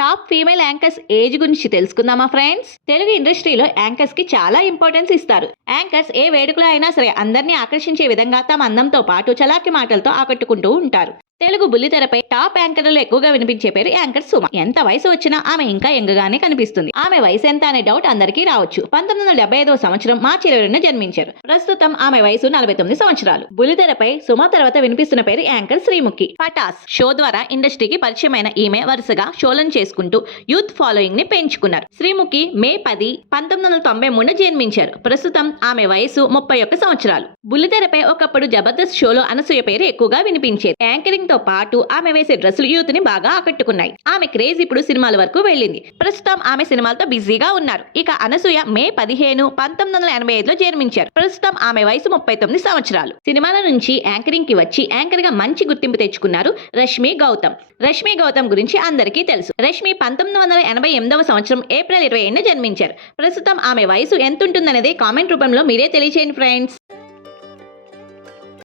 Top female anchors age గురించి తెలుసుకుందామా friends. Telugu ఇండస్ట్రీలో యాంకర్స్ కి చాలా ఇంపార్టెన్స్ ఇస్తారు. యాంకర్స్ ఏ వేడుకలో అయినా సరే అందరినీ ఆకర్షించే విధంగా తమ అందంతో పాటు చలాకీ మాటలతో ఆకట్టుకుంటూ ఉంటారు. తెలుగు బుల్లితెరపై టాప్ యాంకర్లలో ఎక్కువగా వినిపించే పేరు యాంకర్ సుమ. ఎంత వయసు వచ్చినా ఆమె ఇంకా యంగ్గానే కనిపిస్తుంది. ఆమె వయసు ఎంత అనే డౌట్ అందరికీ రావచ్చు. 1975వ సంవత్సరం మార్చి 20న జన్మించారు. ప్రస్తుతం ఆమె వయసు 49 సంవత్సరాలు. బుల్లితెరపై సుమ తర్వాత వినిపిస్తున్న పేరు యాంకర్ శ్రీముఖి. పటాస్ షో ద్వారా ఇండస్ట్రీకి పరిచయమైన ఈమె వరుసగా షోలను చేసుకుంటూ యూత్ ఫాలోయింగ్ ని పెంచుకున్నారు. శ్రీముఖి మే 10, 1993 జన్మించారు. ప్రస్తుతం ఆమె వయసు 31 సంవత్సరాలు. బుల్లితెరపై ఒకప్పుడు జబర్దస్త్ షోలో అనసూయ పేరు ఎక్కువగా వినిపించేది. యాంకరింగ్ తో పాటు ఆమె వేసే డ్రెస్సులు యూత్ ని బాగా ఆకట్టుకున్నాయి. ఆమె క్రేజ్ ఇప్పుడు సినిమాల వరకు వెళ్ళింది. ప్రస్తుతం ఆమె సినిమాలతో బిజీగా ఉన్నారు. ఇక అనసూయ మే 15, 1985లో జన్మించారు. ప్రస్తుతం ఆమె వయసు 39 సంవత్సరాలు. సినిమాల నుంచి యాంకరింగ్ కి వచ్చి యాంకర్ గా మంచి గుర్తింపు తెచ్చుకున్నారు రష్మి గౌతమ్. రష్మి గౌతమ్ గురించి అందరికీ తెలుసు. రష్మి 1988వ సంవత్సరం ఏప్రిల్ 21న జన్మించారు. ప్రస్తుతం ఆమె వయసు ఎంత ఉంటుందనేది కామెంట్ రూపంలో మీరే తెలియచేయండి ఫ్రెండ్స్.